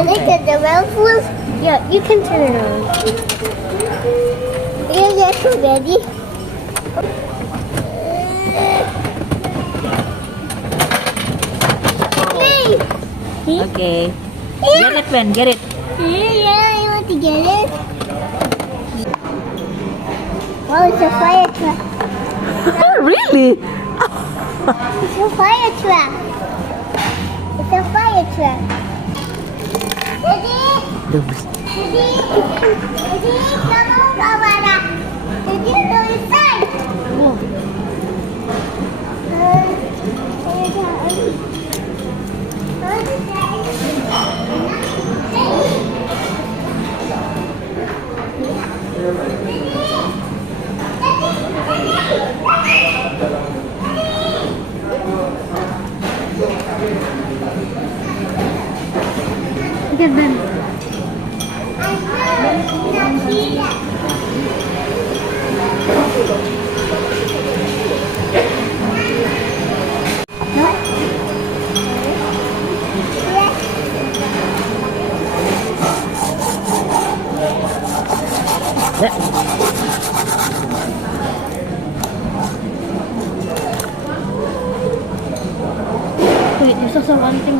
Can I get the red wheels? Yeah, you can turn it on. You guys ready? Me. Okay. Get it, Ben. Get it. Yeah, I want to get it. Oh, it's a fire truck. Really? It's a fire truck. It's a fire truck. Daddy, Daddy, come over. Daddy, go inside. Get them. Wait, there's also one thing.